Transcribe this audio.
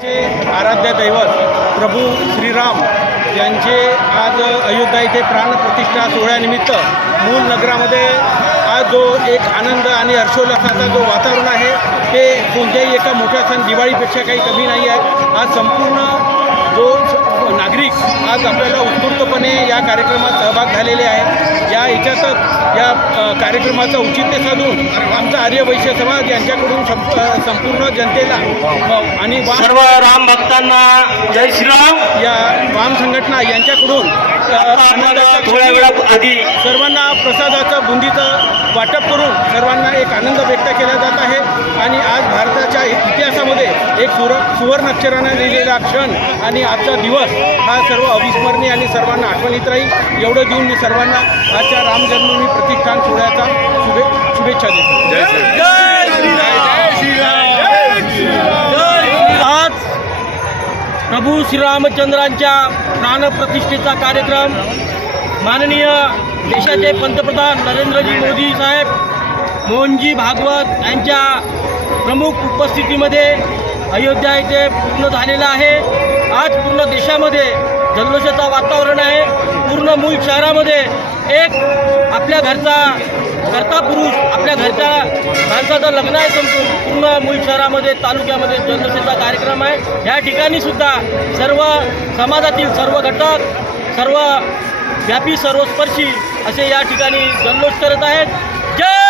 आराध्य दैवत प्रभू श्रीराम यांचे आज अयोध्या येथे प्राणप्रतिष्ठा सोहळ्यानिमित्त मूल नगरामध्ये आज जो एक आनंद आणि हर्षोल्लासाचा जो वातावरण आहे ते कोणत्याही एका मोठ्या सण दिवाळीपेक्षा काही कमी नाही आहे. आज संपूर्ण जो नागरिक आज आपल्याला उत्स्फूर्तपणे या कार्यक्रमात सहभाग झालेले आहे. या याच्यातच या कार्यक्रमाचं औचित्य साधून आमचा आर्य वैश्य समाज यांच्याकडून संपूर्ण जनतेला आणि सर्व राम भक्तांना जय श्रीराम. या वाम संघटना यांच्याकडून थोड्या वेळा आधी सर्वांना प्रसादाचं बुंदीचं वाटप करून सर्वांना एक आनंद व्यक्त केला जात आहे आणि आज भारताच्या इतिहासामध्ये सुवर्णाक्षराने लिहिलेला क्षण आणि आजचा दिवस हा सर्व अविस्मरणीय आणि सर्वांना आठवणीत राहील. एवढं देऊन मी सर्वांना आजच्या राम जन्मभूमी प्रतिष्ठान सोहळ्याचा शुभे शुभेच्छा देतो. आज प्रभू श्रीरामचंद्रांच्या प्राणप्रतिष्ठेचा कार्यक्रम माननीय देशाचे पंतप्रधान नरेंद्रजी मोदी साहेब मोहनजी भागवत यांच्या प्रमुख उपस्थितीमध्ये अयोध्या येथे पूर्ण झालेलं आहे. आज पूर्ण देशामध्ये जल्लोषाचं वातावरण आहे. पूर्ण मूळ शहरामध्ये एक आपल्या घरचा करता पुरुष आपल्या घरच्या माणसाचं लग्न आहे समजून पूर्ण मूळ शहरामध्ये तालुक्यामध्ये जल्लोषाचा कार्यक्रम आहे. या ठिकाणी सुद्धा सर्व समाजातील सर्व घटक सर्व व्यापी सर्वस्पर्शी असे या ठिकाणी जल्लोष करत आहेत. जय!